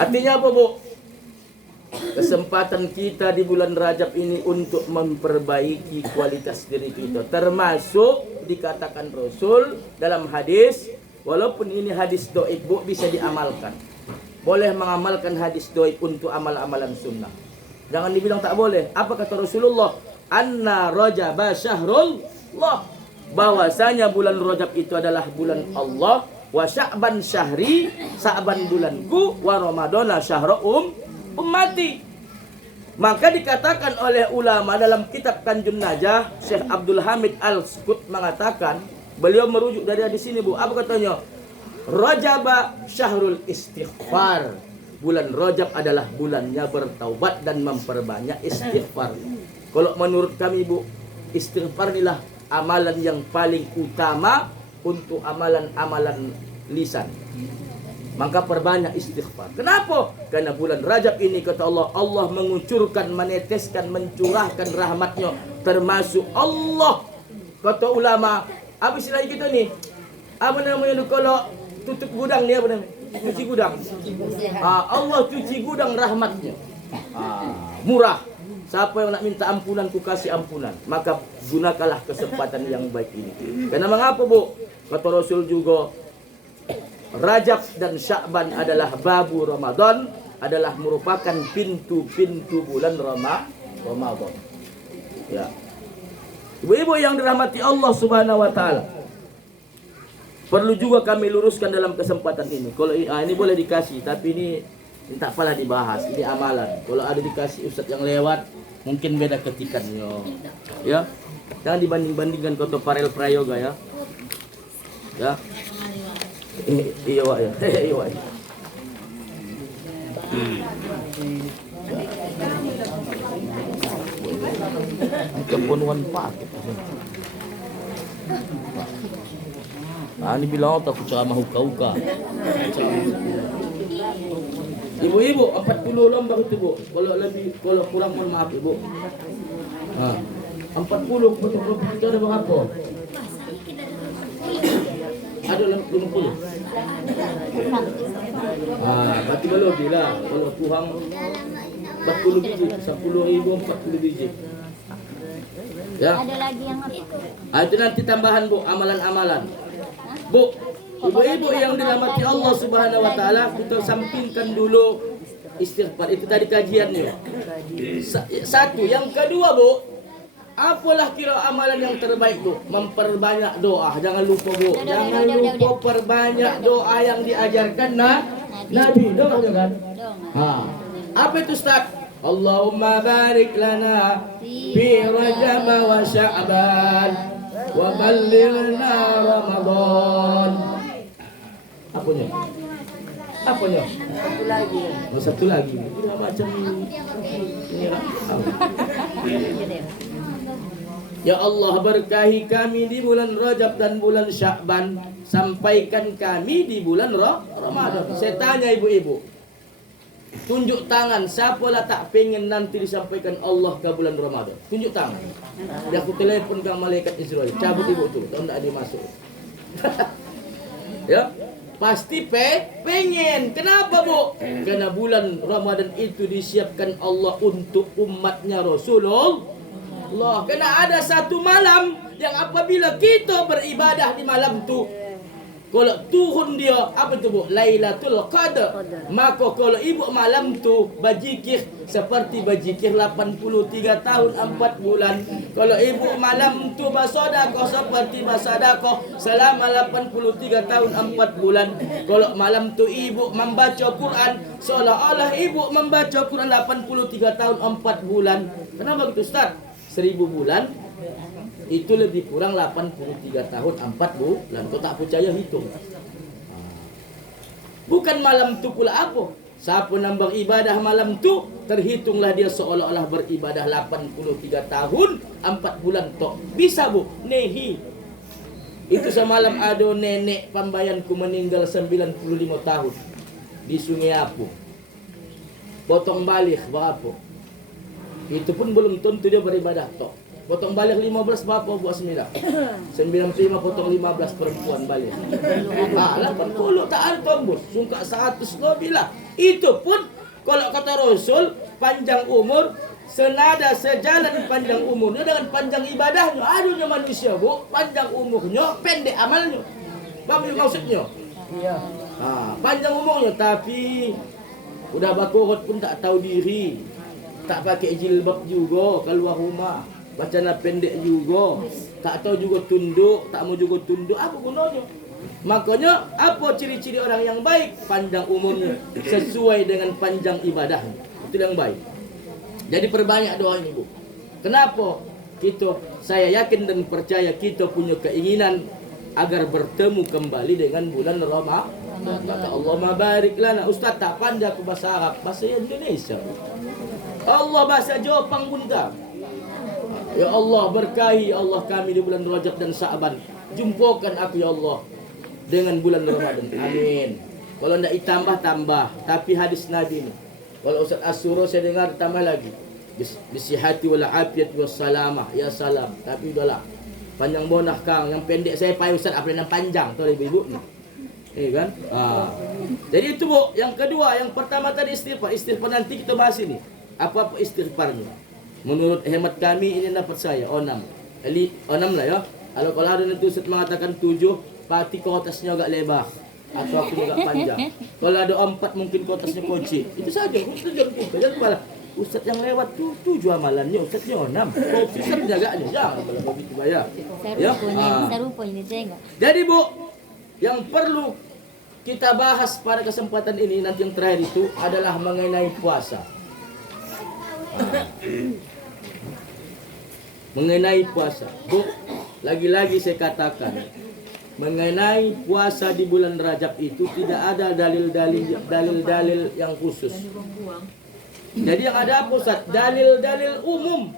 Artinya apa, Bu? Kesempatan kita di bulan Rajab ini untuk memperbaiki kualitas diri kita. Termasuk dikatakan Rasul dalam hadis, walaupun ini hadis dhaif, Bu, bisa diamalkan. Boleh mengamalkan hadis dhaif untuk amal-amalan sunnah. Jangan dibilang tak boleh. Apa kata Rasulullah? Anna Rajaba syahrullah. Bahwasanya bulan Rajab itu adalah bulan Allah. Wa Sya'ban syahri, Sya'ban bulanku, wa Ramadana syahra ummati. Maka dikatakan oleh ulama dalam kitab Kanjun Najah, Syekh Abdul Hamid Al-Sukut mengatakan, beliau merujuk dari hadis ini, Bu. Apa katanya? Rajaba syahrul istighfar. Bulan Rajab adalah bulannya bertaubat dan memperbanyak istighfar. Kalau menurut kami, Bu, istighfar inilah amalan yang paling utama untuk amalan-amalan lisan. Maka perbanyak istighfar. Kenapa? Karena bulan Rajab ini kata Allah, Allah mengucurkan, meneteskan, mencurahkan rahmatnya. Termasuk Allah. Kata ulama, apa istilah kita ni? Apa namanya kalau tutup gudang ni, apa namanya? Cuci gudang. Allah cuci gudang rahmatnya. Murah. Siapa yang nak minta ampunan, ku kasih ampunan. Maka gunakanlah kesempatan yang baik ini. Karena mengapa, Bu? Kata Rasul juga, Rajab dan Sya'ban adalah babu Ramadan, adalah merupakan pintu-pintu bulan Ramadan. Ya. Ibu-ibu yang dirahmati Allah Subhanahu wa taala. Perlu juga kami luruskan dalam kesempatan ini. Kalau ini boleh dikasih, tapi ini tak apalah dibahas. Ini amalan. Kalau ada dikasih ustaz yang lewat, mungkin beda ketikannya. Ya. Jangan dibanding-bandingkan kota Parel Prayoga ya. Ya. Iya, Wak ya. Iya, Wak. Kepenuhan paket. Ini bilang aku ceramah huka-huka. Ibu-ibu 40 lembah itu, Bu. Kalau kurang pun maaf, Ibu. 40 betul itu ada berapa? Ada 50. Berarti belum bila. Kalau kurang 40 biji, 10.000 40 biji. Ya. Ada lagi yang apa? Itu nanti tambahan, Bu, amalan-amalan. Bu, ibu-ibu yang dirahmati Allah Subhanahu wa taala, kita sampingkan dulu istighfar. Itu tadi kajiannya. Satu, yang kedua, Bu, apalah kira amalan yang terbaik, Bu? Memperbanyak doa. Jangan lupa, Bu. Jangan lupa perbanyak doa yang diajarkan Nabi. Doa kan? Apa itu, Ustaz? Allahumma barik lana fi Rajab wa Sya'ban wa ballighna Ramadan. Apanya? Apanya? Satu lagi. Satu lagi. Ini macam ini. Ya Allah, berkahi kami di bulan Rajab dan bulan Sya'ban. Sampaikan kami di bulan Ramadan. Saya tanya ibu-ibu, tunjuk tangan, siapalah tak pengen nanti disampaikan Allah ke bulan Ramadan? Tunjuk tangan. Dia aku telepon ke malaikat Israel. Cabut ibu tu, tak nak dia masuk. Ya, pasti pengen. Kenapa, Bu? Karena bulan Ramadan itu disiapkan Allah untuk umatnya Rasulullah. Karena ada satu malam yang apabila kita beribadah di malam tu, kalau turun dia, apa tu, Bu? Lailatul Qadar. Maka kalau ibu malam tu berzikir seperti berzikir 83 tahun 4 bulan. Kalau ibu malam tu bersedekah seperti bersedekah selama 83 tahun 4 bulan. Kalau malam tu ibu membaca Quran seolah-olah ibu membaca Quran 83 tahun 4 bulan. Kenapa begitu, Ustaz? 1000 bulan itu lebih kurang 83 tahun 4 bulan. Kau tak percaya, hitung. Bukan malam tu pula apa. Siapa yang beribadah malam tu, terhitunglah dia seolah-olah beribadah 83 tahun 4 bulan. Tok bisa, Bu. Nehi. Itu semalam ada nenek pambayanku meninggal 95 tahun di Sungai Apu. Potong balik berapa? Itu pun belum tentu dia beribadah tok. Potong balik 15 bapak buat 9. 95 potong 15 perempuan balik. 80 tak ada tombol. Sungka 100 bila. Itu pun kalau kata Rasul panjang umur senada sejalan panjang umurnya dengan panjang ibadahnya. Aduhnya manusia bu, panjang umurnya pendek amalnya. Apa maksudnya? Iya. Panjang umurnya tapi udah bakurut pun tak tahu diri, tak pakai jilbab juga keluar rumah, bacana pendek juga, tak tahu juga tunduk, tak mau juga tunduk, apa gunanya? Makanya apa ciri-ciri orang yang baik? Panjang umurnya sesuai dengan panjang ibadahnya, itu yang baik. Jadi perbanyak doa ini bu. Kenapa? Saya yakin dan percaya kita punya keinginan agar bertemu kembali dengan bulan Ramadan. Kata Allah barik lana. Ustaz tak pandai aku bahasa Arab, bahasa Indonesia. Allah bahasa Jepang pun tak. Ya Allah berkahi Allah kami di bulan Rajab dan Sa'ban. Jumpakan aku ya Allah dengan bulan Ramadan. Amin. Kalau tidak ditambah-tambah, tapi hadis Nabi ini. Kalau Ustaz Asuro saya dengar tambah lagi. Bisihati wal afiyat was salamah. Ya salam. Tapi udahlah. Panjang bonah kang, yang pendek saya payah Ustaz apa yang panjang tu ibu ni. Kan? Jadi itu bu, yang kedua, yang pertama tadi istighfar. Istighfar nanti kita bahas ini. Apa istighfarnya? Menurut hemat kami ini dapat saya 6. Jadi 6 lah ya. Kalau ada nanti Ustaz mengatakan 7, pasti kotasnya agak lebar atau aku agak panjang. Kalau ada 4 mungkin kotasnya kunci. Itu saja. Jangan malah Ustaz yang lewat tu 7 amalannya, Ustaznya 6. Ustaz jaganya jangan kalau begitu bayar. Ya. Serupa ini tengok. Jadi bu, yang perlu kita bahas pada kesempatan ini nanti yang terakhir itu adalah mengenai puasa. Mengenai puasa. Bu, lagi-lagi saya katakan mengenai puasa di bulan Rajab itu tidak ada dalil-dalil yang khusus. Jadi yang ada apa Ustaz? Dalil-dalil umum.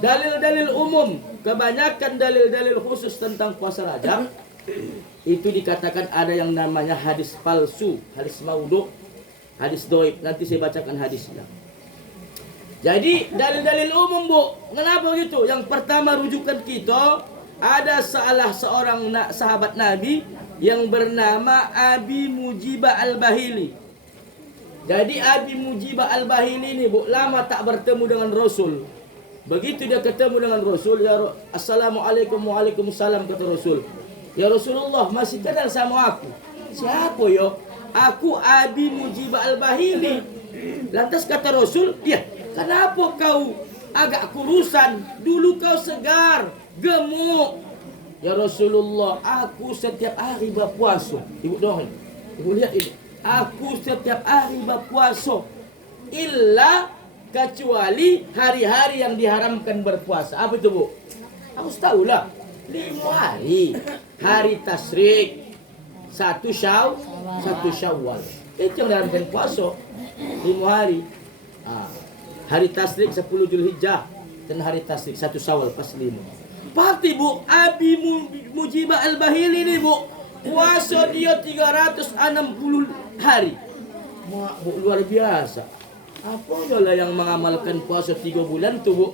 Dalil-dalil umum. Kebanyakan dalil-dalil khusus tentang puasa Rajab itu dikatakan ada yang namanya hadis palsu, hadis maudhu, hadis doib. Nanti saya bacakan hadisnya. Jadi dalil-dalil umum bu. Kenapa gitu? Yang pertama rujukan kita ada salah seorang sahabat Nabi yang bernama Abi Mujibah Al-Bahili. Jadi Abi Mujibah Al-Bahili ini bu lama tak bertemu dengan Rasul. Begitu dia ketemu dengan Rasul, ya Assalamualaikum waalaikumsalam kata Rasul. Ya Rasulullah masih kenal sama aku. Siapa yo? Aku Abi Mujibah Al-Bahili. Lantas kata Rasul, ya kenapa kau agak kurusan? Dulu kau segar, gemuk. Ya Rasulullah, aku setiap hari berpuasa. Ibu doang. Ibu lihat ini. Aku setiap hari berpuasa. Illa kecuali hari-hari yang diharamkan berpuasa. Apa itu bu? Aku tahu lah. 5 hari. Hari Tasyrik, 1 Syawal. Itu yang diharamkan puasa. 5 hari. Hari Tasyrik 10 Zulhijjah dan hari Tasyrik 1 Syawal pas 5. Pasti bu, Abi Mujibah Al-Bahili ini bu, puasa dia 360 hari. Bu, luar biasa. Apa lah yang mengamalkan puasa 3 bulan tu bu?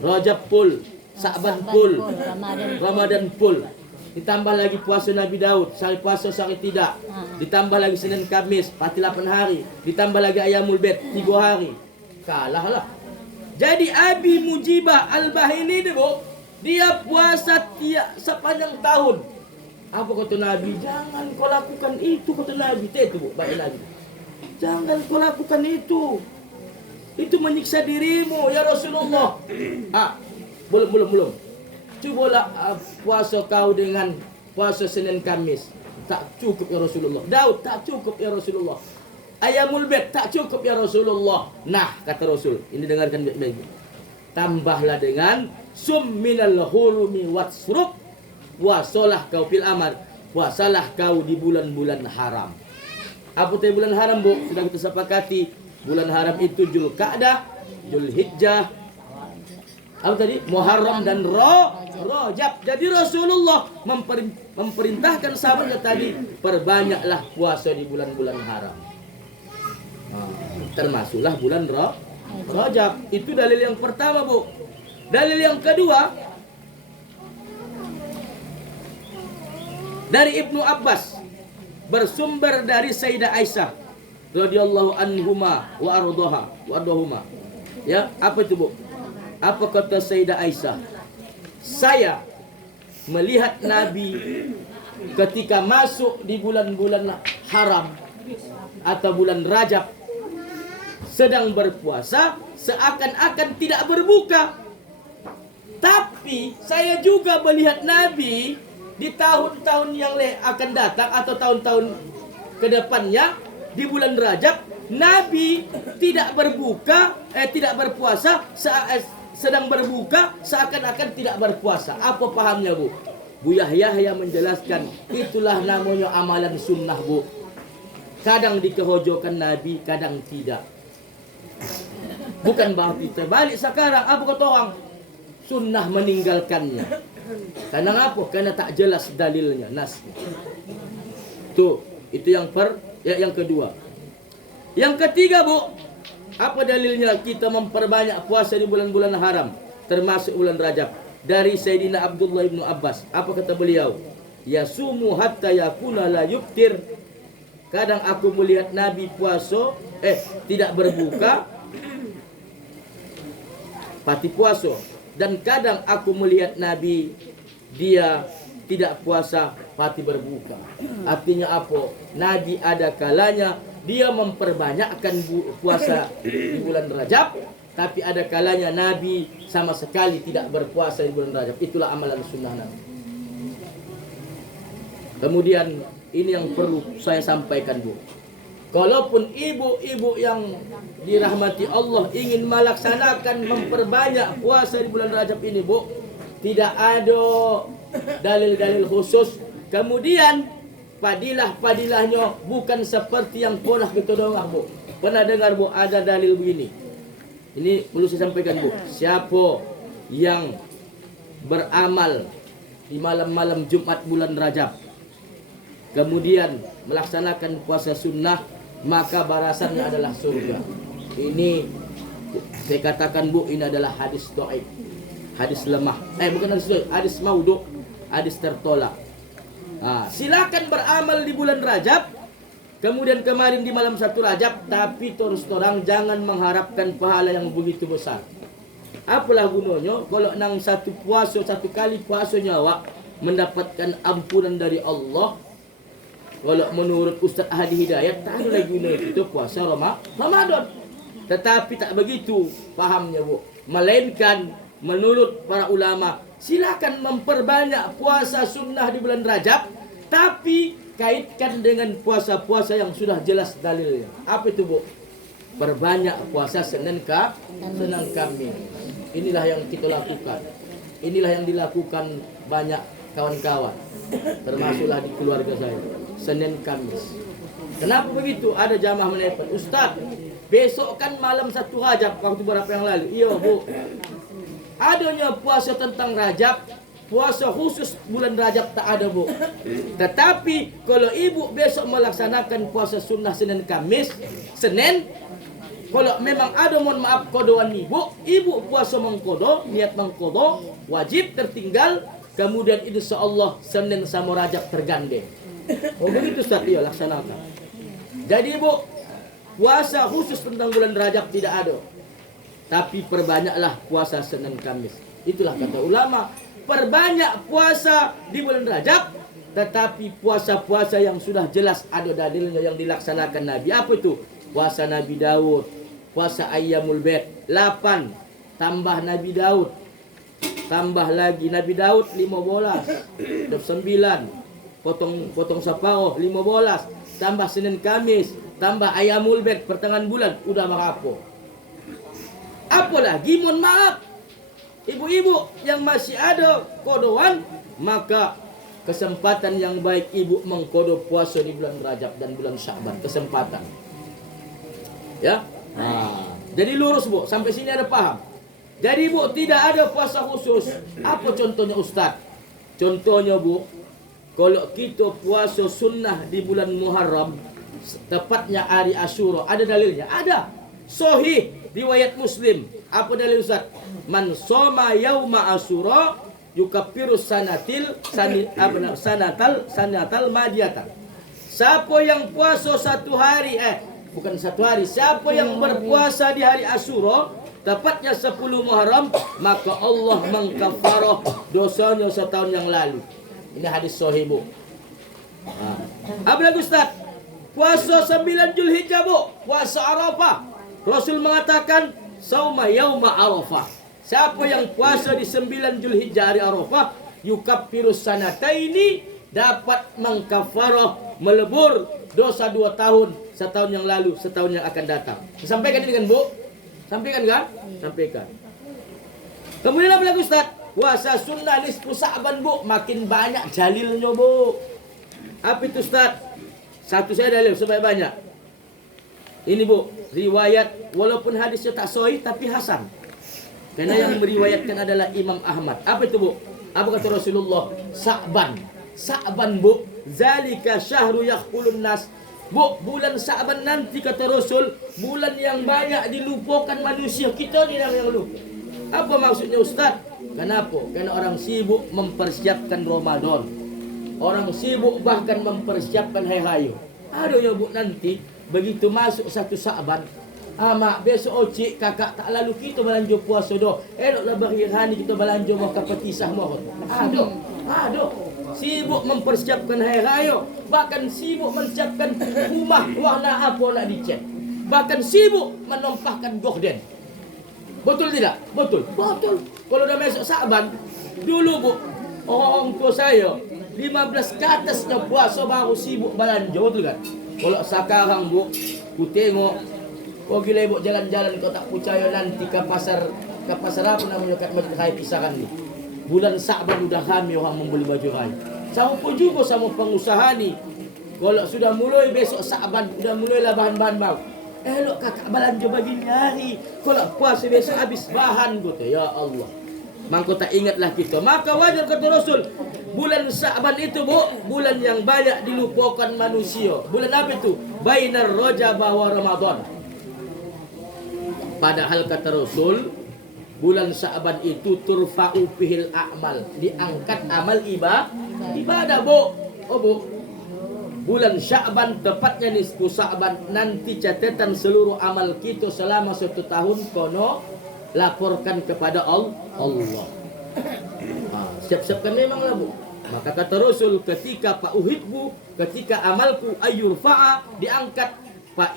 Rajab full, Sa'ban full, Ramadan full. Ditambah lagi puasa Nabi Daud, sehari puasa sehari tidak. Ditambah lagi Senin Kamis, pasti 8 hari. Ditambah lagi Ayamul Bait 3 hari. Kalah lah. Jadi Abi Mujibah Al-Bahili ini bu, dia puasa sepanjang tahun. Apa kata Nabi? Jangan kau lakukan itu kata Nabi. Itu bu, baik Nabi. Jangan kau lakukan itu. Itu menyiksa dirimu ya Rasulullah. Belum. Cubalah puasa kau dengan puasa Senin Kamis. Tak cukup ya Rasulullah. Daud tak cukup ya Rasulullah. Ayamul Bait tak cukup ya Rasulullah. Nah, kata Rasul, ini dengarkan baik-baik. Tambahlah dengan sum minal hurumi wasruk. Puasalah kau fil amar. Puasalah kau di bulan-bulan haram. Apa itu bulan haram, Bu? Sudah kita sepakati. Bulan haram itu Zulqa'dah, Zulhijjah, apa tadi? Muharram dan Rajab. Jadi Rasulullah memerintahkan sahabatnya tadi, perbanyaklah puasa di bulan-bulan haram. Termasuklah bulan Rajab. Itu dalil yang pertama, Bu. Dalil yang kedua dari Ibnu Abbas, bersumber dari Sayyidah Aisyah radhiyallahu anhuma wa ardhahuma. Ya, apa itu, Bu? Apa kata Sayyidah Aisyah? Saya melihat Nabi ketika masuk di bulan-bulan haram atau bulan Rajab sedang berpuasa seakan-akan tidak berbuka. Tapi saya juga melihat Nabi di tahun-tahun yang akan datang atau tahun-tahun ke depannya di bulan Rajab, Nabi tidak berpuasa sedang berbuka seakan-akan tidak berpuasa. Apa pahamnya, Bu? Bu Yahya menjelaskan, itulah namanya amalan sunnah, Bu. Kadang dikehojokan Nabi, kadang tidak. Bukan berarti terbalik sekarang. Apa kata orang? Sunnah meninggalkannya. Karena apa? Karena tak jelas dalilnya, nasnya. Tuh, itu yang kedua. Yang ketiga, Bu, apa dalilnya kita memperbanyak puasa di bulan-bulan haram, termasuk bulan Rajab? Dari Sayyidina Abdullah bin Abbas. Apa kata beliau? Yasumu hatta yakuna la yuftir. Kadang aku melihat Nabi tidak berbuka, pati puasa. Dan kadang aku melihat Nabi dia tidak puasa, pati berbuka. Artinya apa? Nabi ada kalanya dia memperbanyakkan puasa di bulan Rajab, tapi ada kalanya Nabi sama sekali tidak berpuasa di bulan Rajab. Itulah amalan sunnah Nabi. Kemudian ini yang perlu saya sampaikan, Bu. Kalaupun ibu-ibu yang dirahmati Allah ingin melaksanakan memperbanyak puasa di bulan Rajab ini, Bu, tidak ada dalil-dalil khusus. Kemudian padilahnya bukan seperti yang pernah kita dengar, Bu. Pernah dengar, Bu, ada dalil begini. Ini perlu saya sampaikan, Bu. Siapa yang beramal di malam-malam Jumat bulan Rajab, kemudian melaksanakan puasa sunnah, maka balasannya adalah surga. Ini saya katakan, Bu, ini adalah hadis dhaif, hadis lemah. Bukan hadis dhaif, hadis maudhu, hadis tertolak. Silakan beramal di bulan Rajab, kemudian kemarin di malam 1 Rajab, tapi terus terang jangan mengharapkan pahala yang begitu besar. Apalah gunanya kalau nang satu kali puasa nyawa mendapatkan ampunan dari Allah. Kalau menurut Ustaz Hadi Hidayat, tak ada lagi guna itu puasa Ramadan. Tetapi tak begitu pahamnya, Bu. Melainkan menurut para ulama, silakan memperbanyak puasa sunnah di bulan Rajab, tapi kaitkan dengan puasa-puasa yang sudah jelas dalilnya. Apa itu, Bu? Perbanyak puasa Senin Kamis. Inilah yang kita lakukan. Inilah yang dilakukan banyak kawan-kawan, termasuklah di keluarga saya. Senin Kamis. Kenapa begitu? Ada jamaah menelpon, Ustaz, besok kan malam 1 Rajab, waktu berapa yang lalu? Iya, Bu. Adanya puasa tentang Rajab, puasa khusus bulan Rajab tak ada, Bu. Tetapi kalau ibu besok melaksanakan puasa sunnah Senin Kamis, Senin, kalau memang ada, mohon maaf, kodoan ibu puasa mengkodo, niat mengkodo, wajib tertinggal, kemudian insya Allah Senin sama Rajab tergandeng. Oh begitu, Ustaz, iya laksanakan. Jadi, Bu, puasa khusus tentang bulan Rajab tidak ada, tapi perbanyaklah puasa Senin Kamis. Itulah kata ulama, perbanyak puasa di bulan Rajab, tetapi puasa-puasa yang sudah jelas ada dalilnya yang dilaksanakan Nabi. Apa itu? Puasa Nabi Daud, puasa Ayyamul Bait 8, tambah Nabi Daud, tambah lagi Nabi Daud 15, 9, potong separuh 15, tambah Senin Kamis, tambah Ayyamul Bait pertengahan bulan, udah merapo. Apalagi, mohon maaf, ibu-ibu yang masih ada kodoan, maka kesempatan yang baik ibu mengkodo puasa di bulan Rajab dan bulan Sya'ban, kesempatan. Ya. Jadi lurus, Bu, sampai sini ada paham. Jadi, Bu, tidak ada puasa khusus. Apa contohnya, Ustaz? Contohnya, Bu, kalau kita puasa sunnah di bulan Muharram, tepatnya hari Asyura, ada dalilnya? Ada. Sahih riwayat Muslim. Apa dalil Ustaz? Man soma yauma Asyura yukaffirus sanatal madiyatan. Siapa yang puasa satu hari, bukan satu hari, siapa yang berpuasa di hari Asyura, tepatnya 10 Muharram, maka Allah mengkafarah dosanya setahun yang lalu. Ini hadis sahih, Bu. Apa lagi Ustaz? Puasa 9 Zulhijjah, Bu. Puasa Arafah. Rasul mengatakan sauma yauma Arafah. Siapa yang puasa di 9 Zulhijjah hari Arafah, yukaffirus sanataini, dapat mengkafarah, melebur dosa 2 tahun, setahun yang lalu, setahun yang akan datang. Sampaikan ini kan, Bu? Sampaikan kan? Sampaikan. Kemudian apa lagi Ustaz? Puasa sunnah nisfu Sa'ban, Bu. Makin banyak dalilnya, Bu. Apa itu Ustaz? Satu saya dalil supaya banyak. Ini, Bu, riwayat walaupun hadisnya tak sahih tapi hasan. Karena yang meriwayatkan adalah Imam Ahmad. Apa itu, Bu? Apa kata Rasulullah? Sa'ban. Sa'ban, Bu. Zalika syahru yakhulun nas. Bu, bulan Sa'ban nanti kata Rasul, bulan yang banyak dilupakan manusia. Kita ni yang lupa. Apa maksudnya Ustaz? Kenapa? Karena orang sibuk mempersiapkan Ramadan. Orang sibuk bahkan mempersiapkan hari raya. Aduh Bu, nanti begitu masuk 1 Sa'ban, mak besok ocik kakak tak lalu kita belanja puasa doh. Eloklah bagi hari kita belanja makan petisah mohon. Aduh. Sibuk mempersiapkan hari raya, bahkan sibuk menyiapkan rumah warna apa nak dicat. Bahkan sibuk menumpahkan gorden. Betul tidak? Betul. Kalau dah masuk Sa'ban, dulu Bu, orang tua saya 15 ke atasnya puasa baru sibuk belanja, betul kan? Kalau sekarang Bu, ku tengok kau gila ibu jalan-jalan, kau tak percaya nanti ke pasar apa namanya, kat Masjid Raya Pisaran ni. Bulan Sa'ban udah ramai orang membeli baju raya. Sama pun juga sama pengusaha ni. Kalau sudah mulai besok Sa'ban, sudah mulailah bahan-bahan baru. Elok kakak belanja bagi hari. Kalau puasa besok habis bahan kata. Ya Allah. Maka tak ingatlah kita. Maka wajar kata Rasul, bulan Sa'ban itu, Bu, bulan yang banyak dilupakan manusia. Bulan apa itu? Bainar Rajab wa Ramadan. Padahal kata Rasul, bulan Sa'ban itu turfa'u fihil a'mal, diangkat amal ibadah, Bu. Oh, Bu. Bulan Sya'ban tepatnya nisfu Sa'ban, nanti catatan seluruh amal kita selama 1 tahun kono laporkan kepada Allah. Siap-siapkan memanglah, Bu. Maka kata Rasul, ketika ketika amalku ayyurfa'a, diangkat, fa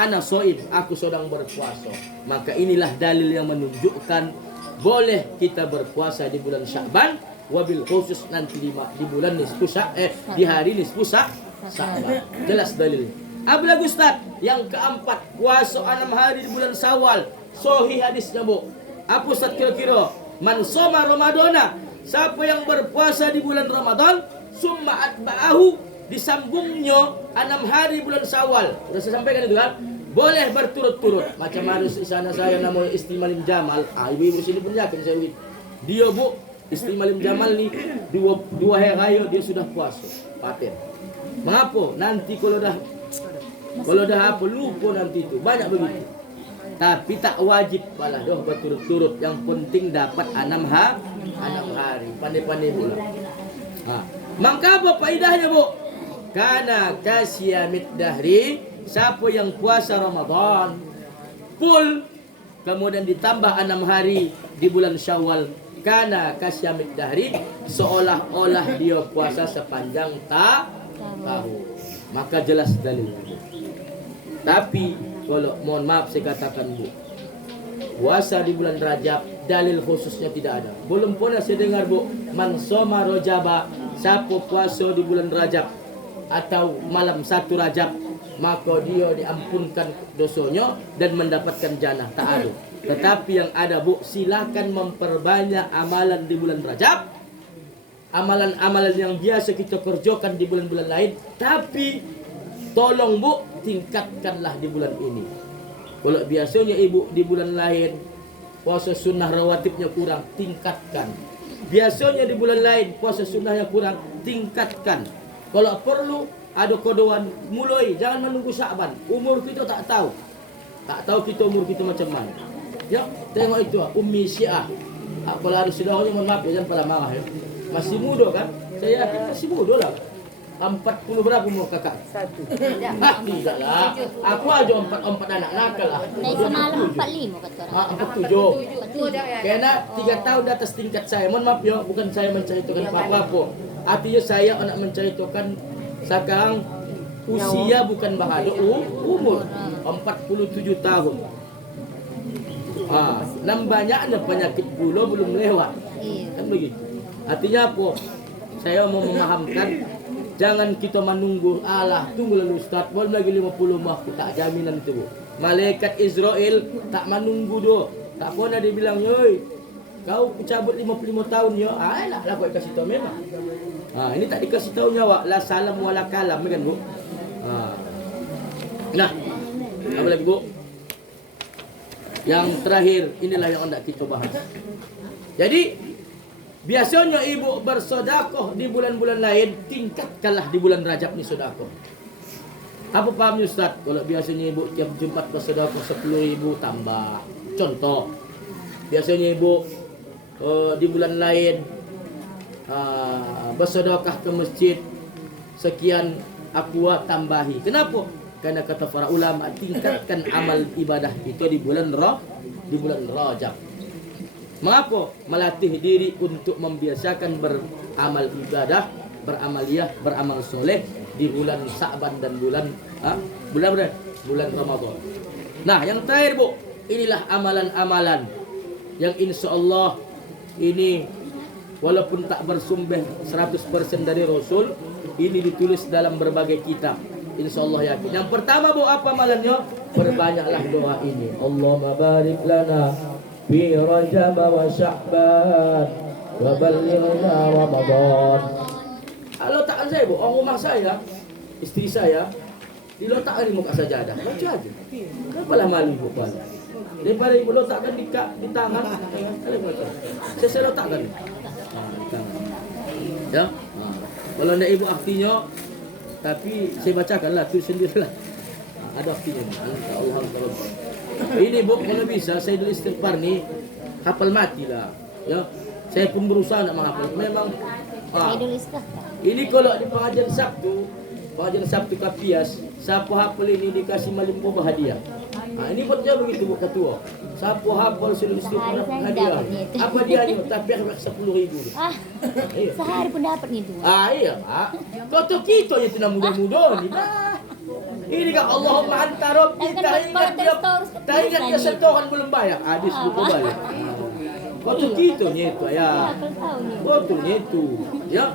ana shaim, aku sedang berpuasa. Maka inilah dalil yang menunjukkan boleh kita berpuasa di bulan Sya'ban, wabil khusus nanti di bulan nisfu di hari nisfu Sya'ban. Jelas dalilnya. Apalagi Ustaz? Yang keempat, puasa 6 hari di bulan Syawal. Sahih hadisnya, Bu. Apa Ustaz kira-kira? Man shoma Ramadana, siapa yang berpuasa di bulan Ramadan, summa atba'ahu, disambungnya 6 hari bulan Syawal. Sudah saya sampaikan itu kan? Boleh berturut-turut. Macam ada di sana saya namanya Istri Malim Jamal. Ibu-ibu sini pun yakin saya lihat. Dia, Bu, Istri Malim Jamal ni dua hari raya dia sudah puasa. Paten. Mengapa? Nanti kalau dah apa lupa nanti itu. Banyak begitu. Tapi tak wajib malah doh berturut-turut. Yang penting dapat 6 hari. Pandai-pandai pula. Maka apa faedahnya, Bu? Karena kasyamid dahri, siapa yang puasa Ramadan full kemudian ditambah 6 hari di bulan Syawal, karena kasyamid dahri, seolah-olah dia puasa sepanjang tahun. Maka jelas dalilnya. Tapi kalau mohon maaf saya katakan, Bu, puasa di bulan Rajab dalil khususnya tidak ada. Belum pernah saya dengar, Bu, man shoma Rajaba, siapa puasa di bulan Rajab atau malam 1 Rajab, maka dia diampunkan dosanya dan mendapatkan jannah. Tak ada. Tetapi yang ada, Bu, silakan memperbanyak amalan di bulan Rajab. Amalan-amalan yang biasa kita kerjakan di bulan-bulan lain, tapi tolong, Bu, tingkatkanlah di bulan ini. Kalau biasanya Ibu di bulan lain puasa sunnah rawatibnya kurang, tingkatkan. Biasanya di bulan lain puasa sunnahnya kurang, tingkatkan. Kalau perlu ada kodoan, mulai, jangan menunggu Sya'ban. Umur kita tak tahu kita umur kita macam mana. Ya, tengok itu Ummi Syiah. Kalau ada saudaranya mohon maaf ya, jangan pada marah ya. Masih muda kan? Saya yakin masih muda lah. 40 berapa umur kakak? 1. Tidak lah. Aku aja 4 anak nakal lah. Naik semalam 45 kata orang. 47. Karena 3 tahun di atas tingkat saya. Mohon maaf ya, bukan saya menceritakan apa-apa. Artinya saya anak menceritakan sekarang usia bukan bahada umur 47 tahun. Dan banyaknya penyakit gula belum lewat. Kan begitu. Artinya apa? Saya mau memahamkan, jangan kita menunggu Allah tunggu lalu Ustaz boleh lagi 50 mah tak jaminan itu. Malaikat Israel tak menunggu do. Tak pernah dia bilang, "Yoi, kau cabut 55 tahun ya." Enak lah kau kasih tahu memang. Ini tak dikasih tahu nyawa la salam wala kalam kan Bu. Nah, apa lagi Bu? Yang terakhir inilah yang hendak kita bahas. Jadi biasanya ibu bersodakoh di bulan-bulan lain, tingkatkanlah di bulan Rajab ni sodakoh. Apa pahamnya Ustaz? Kalau biasanya ibu tiap Jumat bersodakoh 10.000 tambah. Contoh, biasanya ibu di bulan lain bersedekah ke masjid sekian aqua tambahi. Kenapa? Karena kata para ulama tingkatkan amal ibadah itu di bulan Rajab. Mengapa? Melatih diri untuk membiasakan beramal ibadah, beramaliyah, beramal soleh di bulan Sa'ban dan bulan Ramadan. Nah, yang terakhir Bu, inilah amalan-amalan yang insya Allah ini walaupun tak bersumber 100% dari Rasul, ini ditulis dalam berbagai kitab. Insya Allah yakin. Yang pertama Bu, apa amalannya? Perbanyaklah doa ini. Allahumma barik lana fi Rajab wa Sya'ban wa ballighna Ramadan. Letakkan saya Bu, orang rumah saya, istri saya, diletakkan di muka sajadah. Baca aja. Kenapalah malu Bu Kuala? Daripada ibu letakkan di tangan, saya letakkan. Ya. Kalau tidak ibu artinya, tapi saya bacakanlah tu sendirilah. Ada artinya. Allah Allah. Ini Bu, kalau bisa saya tulis istighfar ni hafal matilah. Ya. Saya pun berusaha nak menghafal. Memang ini kalau di pengajian Sabtu Kapias, siapa hafal ini dikasih malimpo hadiah. Ini buatnya begitu Bu Ketua. Siapa hafal seluruh istighfar hadiah. Apa dia ni? Tapi aku 10.000. Sehari pun dapat gitu. Iya Pak. Kata kita yang tidak muda-muda ni. Ini kan Allahumma anta rabbi, tak ingat dia setoran belum bayar. Hadis buku balik. Kata kita ni itu ya. Betulnya itu. Ya.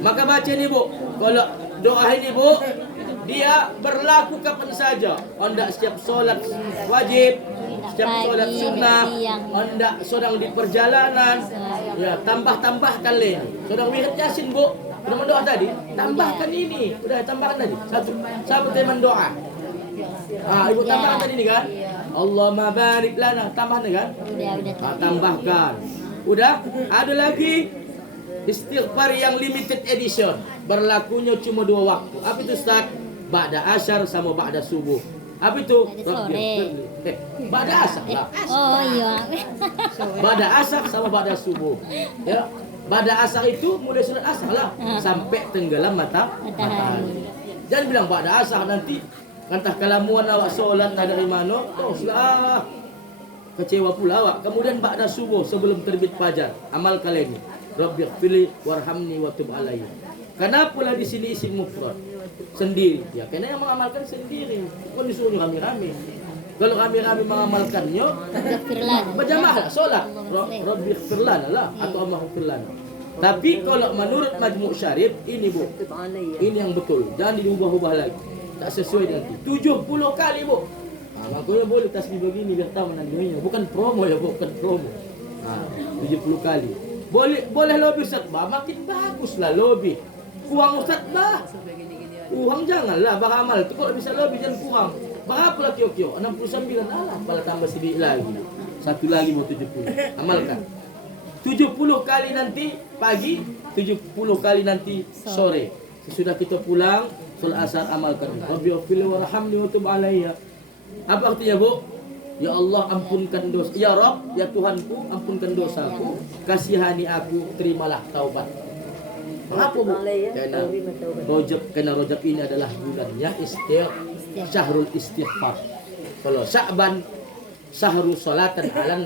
Maka baca ni Bu. Kalau doa ini Bu, dia berlaku kapan saja. Hendak setiap solat wajib, setiap solat sunnah, hendak sedang di perjalanan, ya tambahkan lagi. Sedang wirid Yasin Bu, sudah mendoa tadi, tambahkan ini, sudah tambahkan tadi. Satu teman doa. Ibu tambahkan tadi ni kan? Allahumma barik lana, tambahkan kan? Udah. Tambahkan. Udah, ada lagi istighfar yang limited edition. Berlakunya cuma 2 waktu. Apa itu Ustaz? Ba'da asyar sama ba'da subuh. Apa itu? Ba'da asar lah. Oh iya. Ba'da asar sama ba'da subuh. Ya. Ba'da asar itu mulai salat asar lah sampai tenggelam matahari. Jangan bilang ba'da asar nanti entah kalamuan awak solat tak dari mana. Teruslah. Kecewa pula awak. Kemudian ba'da subuh sebelum terbit fajar. Amal kalian ini. Rabbighfirli warhamni wa tub alayya. Kenapa di sini isim mufrad? Sendiri. Ya, karena yang mengamalkan sendiri. Bukan disuruh rame-rame. Kalau rame-rame mengamalkannya, berjamaah lah solat. Rabbighfir lana lah atau Allahumma lana. Tapi kalau menurut Majmu' Syarif ini Bu, ini yang betul. Jangan diubah-ubah lagi. Tak sesuai nanti. 70 kali Bu. Makanya boleh tasbih begini biar tahu menandunginya. Bukan promo ya, bukan promo. 70 kali. Boleh lebih Ustaz. Makin baguslah lebih. Kurang Ustaz lah. Kurang janganlah beramal. Tu kalau bisa lebih jangan kurang. Berapa lah kio-kio? 69. Alah, malah tambah sedikit lagi. Satu lagi mau 70. Amalkan. 70 kali nanti pagi, 70 kali nanti sore. Sesudah kita pulang, salat asar amalkan. Rabbighfirli warhamni wa tub alayya. Apa artinya Bu? Ya Allah ampunkan dosa. Ya Rabb, ya Tuhanku, ampunkan dosaku. Kasihani aku, terimalah taubat. Apa Bu? Karena Rajab ini adalah bulannya syahrul istighfar. Kalau Sya'ban syahrul salatan ala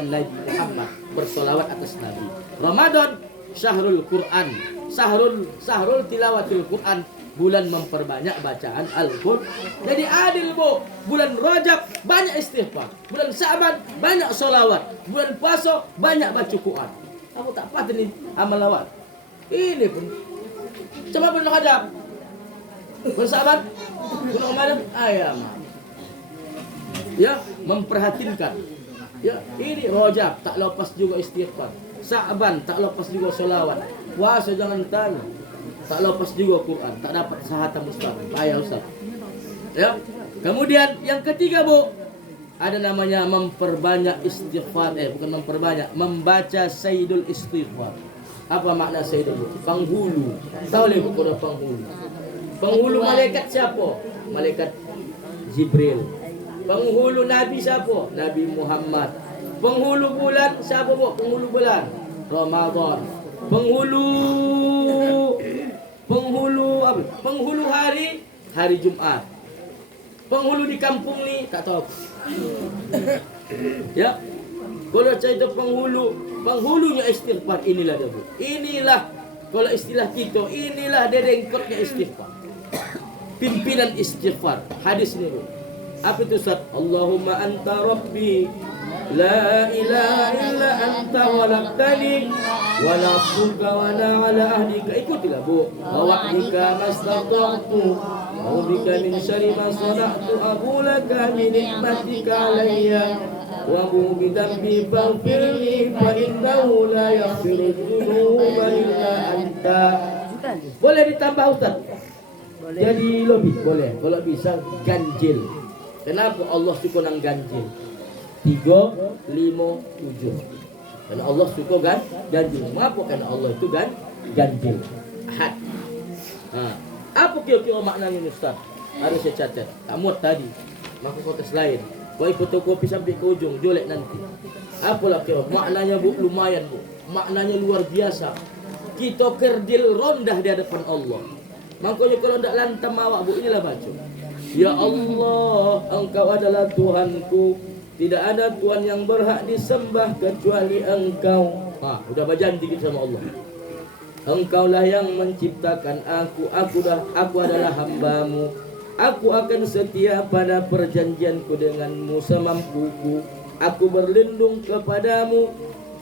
Nabi Muhammad, bersolawat atas Nabi. Ramadan syahrul Quran, syahrul tilawatil Quran, bulan memperbanyak bacaan Al-Qur'an. Jadi adil Bu, bulan Rajab banyak istighfar, bulan Sya'ban banyak solawat, bulan puasa banyak baca Quran. Kamu tak patut ni amal lawat. Ini pun coba bulan Rajab, bulan Sya'ban, bulan Ramadan, ayam. Ya, memperhatikan. Ya, ini Rajab tak lepas juga istighfar. Sya'ban tak lepas juga solawat. Puasa jangan tanya. Tak lepas juga Quran, tak dapat sahatan mustahil. Payah Ustaz. Ya. Kemudian yang ketiga Bu, ada namanya memperbanyak istighfar. Bukan memperbanyak, membaca Sayyidul Istighfar. Apa makna Sayyidul? Penghulu. Tahu lagi Bu kode penghulu. Penghulu malaikat siapa? Malaikat Jibril. Penghulu Nabi siapa? Nabi Muhammad. Penghulu bulan siapa Bu? Penghulu bulan Ramadan. Penghulu apa? Penghulu hari Jumat. Penghulu di kampung ni tak tahu. Ya. Kalau cerita penghulunya istighfar, inilah dia Bu. Inilah kalau istilah kita, inilah dedengkotnya istighfar. Pimpinan istighfar. Hadis ni Bu. Apa itu Ustaz? Allahumma anta rabbi la ilaha illa anta walaqtani wa nafsuka wa la ala ahdika. Ikutilah Bu. Wa'dika mastata'tu wa bika min syarri ma sana'tu abu laka min ni'matika alayya wa bu bidambi faghfirli fa innahu la yaghfiru dhunuba illa anta. Boleh ditambah Ustaz? Jadi lebih boleh. Kalau bisa ganjil. Kenapa Allah suka nang ganjil? 3, 5, 7. Karena Allah suka ganjil. Kenapa? Karena Allah itu ganjil. Ahad. Apa kira-kira maknanya Ustaz? Harus saya catat. Tak muat tadi. Maka kotas lain. Kau ikut fotokopi sampai ke ujung. Jolek nanti. Apalah kira? Maknanya Bu, lumayan Bu. Maknanya luar biasa. Kita kerdil rondah di hadapan Allah. Makanya kalau tidak lantam awak Bu, inilah baca. Ya Allah, Engkau adalah Tuhanku. Tidak ada Tuhan yang berhak disembah kecuali Engkau. Udah berjanji kita sama Allah. Engkaulah yang menciptakan aku. Aku adalah hamba-Mu. Aku akan setia pada perjanjianku denganmu semampuku. Aku berlindung kepadamu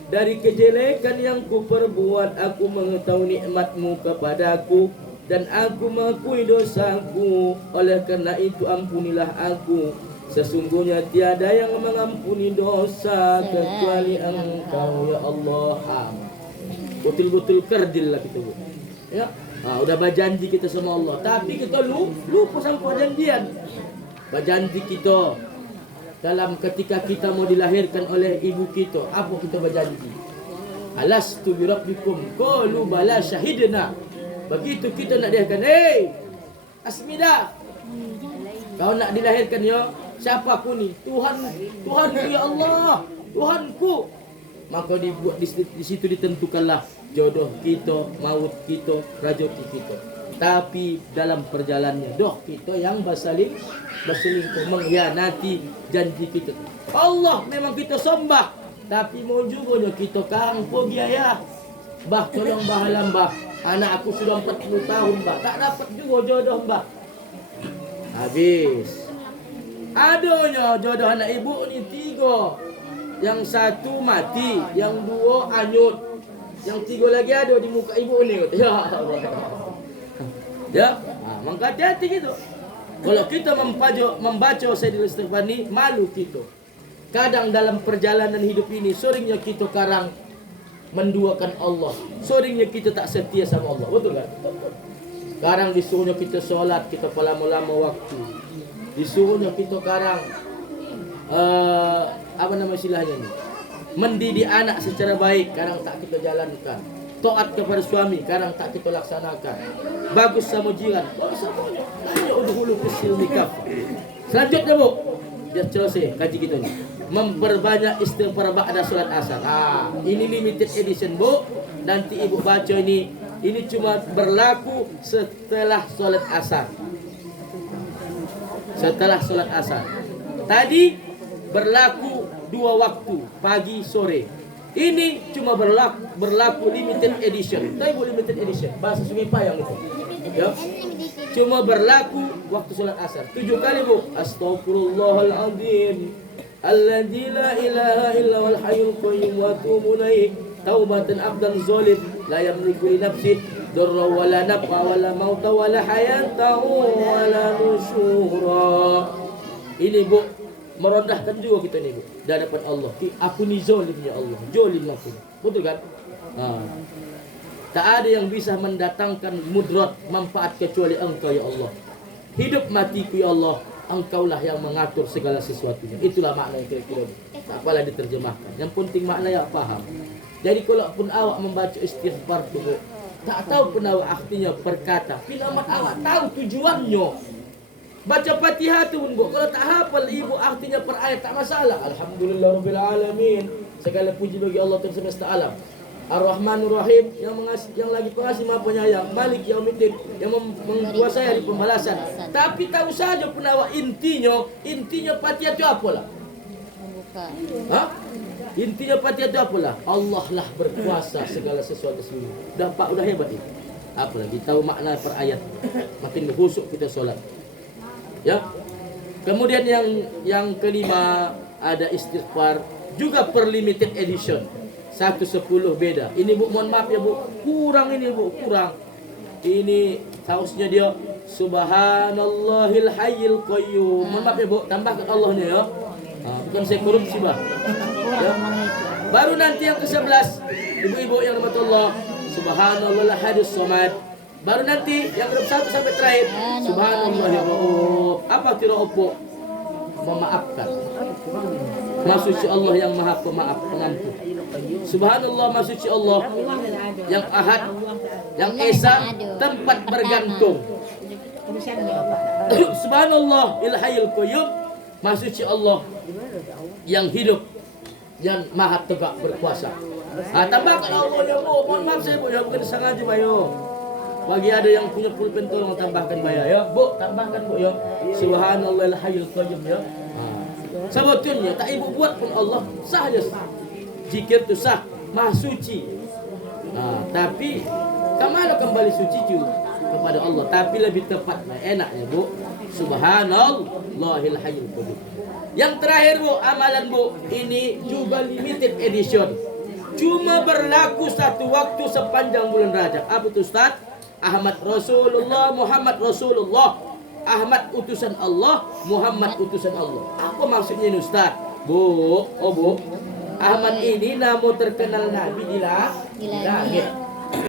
dari kejelekan yang kuperbuat. Aku mengetahui nikmat-Mu kepadaku dan aku mengakui dosaku. Oleh karena itu ampunilah aku. Sesungguhnya tiada yang mengampuni dosa kecuali Engkau ya Allah. Betul-betul kerdil lah kita Bu. Ya. Udah berjanji kita sama Allah, tapi kita lupa sama perjanjian. Berjanji kita dalam ketika kita mau dilahirkan oleh ibu kita, apa kita berjanji? Alastu bi rabbikum qalu bala syahidna. Begitu kita nak dilahirkan, Asmida, kau nak dilahirkan ya? Siapa aku ni? Tuhanku ya Allah, Tuhanku. Maka dibuat di situ ditentukanlah jodoh kita, maut kita, rezeki kita. Tapi dalam perjalanannya, kita yang berselingkuh, mengkhianati janji kita. Allah memang kita sembah, tapi mau juga kita kang biaya. Bah, tolong bahalam bah. Anak aku sudah 40 tahun bah, tak dapat juga jodoh bah. Habis. Adanya jodoh anak ibu ni 3. Yang 1 mati, yang 2 anyut, yang 3 lagi ada di muka ibu ni. Ya Allah. Ya, maka hati-hati gitu. Kalau kita membaca Sayyidul Istighfar ni, malu kita. Kadang dalam perjalanan hidup ini, seringnya kita karang menduakan Allah. Seringnya kita tak setia sama Allah. Betul kan? Karang disuruhnya kita solat, kita lama-lama waktu. Disuruhnya kita karang apa nama istilahnya ni? Mendidik anak secara baik, kadang tak kita jalankan. Taat kepada suami, kadang tak kita laksanakan. Bagus sama jiran, bagus semuanya. Hanya udhulu fisil nikah. Selanjutnya Bu, Dia selesai kaji kita ni. Memperbanyak istighfar ba'da salat asar. Ini limited edition, Bu. Nanti Ibu baca ini. Ini cuma berlaku setelah salat asar. Setelah salat asar. Tadi berlaku 2 waktu, pagi sore. Ini cuma berlaku limited edition. Tapi Bu limited edition, bahasa Sungai Payang itu. Ya. Cuma berlaku waktu salat asar. 7 kali, Bu. Astaghfirullahaladzim alladzi la ilaha illa wal hayyul qayyum wa atubu ilaih. Taubatan abdan zalim la yamliku li nafsi darra wala naf'a wala mauta wala hayata wala nusyura. Ini, Bu, merendahkan juga kita ni, Bu, di hadapan Allah. Aku ni zalim ya Allah. Zalim aku. Betul kan? Tak ada yang bisa mendatangkan mudrat manfaat kecuali Engkau ya Allah. Hidup matiku ya Allah, Engkaulah yang mengatur segala sesuatunya. Itulah makna yang kira-kira. Tak apalah diterjemahkan. Yang penting makna yang faham. Jadi kalau pun awak membaca istighfar tu, tak tahu pun awak artinya perkata. Bila amat awak tahu tujuannya. Baca Fatihah tu pun, Bu. Kalau tak hafal Ibu artinya per ayat tak masalah. Alhamdulillah rabbil alamin. Segala puji bagi Allah Tuhan semesta alam. Ar-Rahmanur Rahim, yang lagi pengasih Maha Penyayang, Malik Yaumiddin, yang menguasai hari pembalasan. Tapi tahu saja pun awak intinya Fatihah itu apalah? Intinya Fatihah itu apalah? Allah lah berkuasa segala sesuatu semua. Udah hebat itu. Apalagi tahu makna per ayat. Makin khusyuk kita solat. Ya. Kemudian yang kelima ada istighfar juga per limited edition. 110 beda. Ini, Bu, mohon maaf ya, Bu. Kurang ini, Bu, kurang. Ini sausnya dia Subhanallahil hayyil qayyum. Mohon maaf ya, Bu, tambahkan Allahnya ya. Bukan saya korupsi, Bah. Ya. Baru nanti yang ke-11, Ibu-ibu yang rahmat Allah, Subhanallahil hadis somad. Baru nanti yang ke-1 sampai terakhir, Subhanallah ya Rabb. Apa kira opo? Memaafkan. Maksudnya Allah yang Maha Pemaaf, pengampun. Subhanallah, maksudnya Allah yang Ahad, yang Esa, tempat bergantung. Subhanallah il hayyul qayyum, maksudnya Allah yang hidup, yang Maha Tegak berkuasa. Tambahkan Allah ya, Bu. Mohon maaf saya, Bu, ya, bukan sengaja, Bayo. Bagi ada yang punya pulpen tolong tambahkan, Bayo ya. Bu, tambahkan, Bu, ya. Subhanallah il hayyul qayyum ya. Sebetulnya tak Ibu buat pun Allah sah je. Zikir tu sah, Maha suci. Tapi kemana kembali suci tu kepada Allah. Tapi lebih tepat, enaknya, Bu, Subhanallahil hayyul qayyum. Yang terakhir, Bu, amalan, Bu, ini juga limited edition. Cuma berlaku satu waktu sepanjang bulan Rajab. Apa itu, Ustaz? Ahmad Rasulullah, Muhammad Rasulullah. Ahmad utusan Allah, Muhammad utusan Allah. Apa maksudnya ini, Ustaz? Bu, Bu. Ahmad ini nama terkenal Nabi di langit.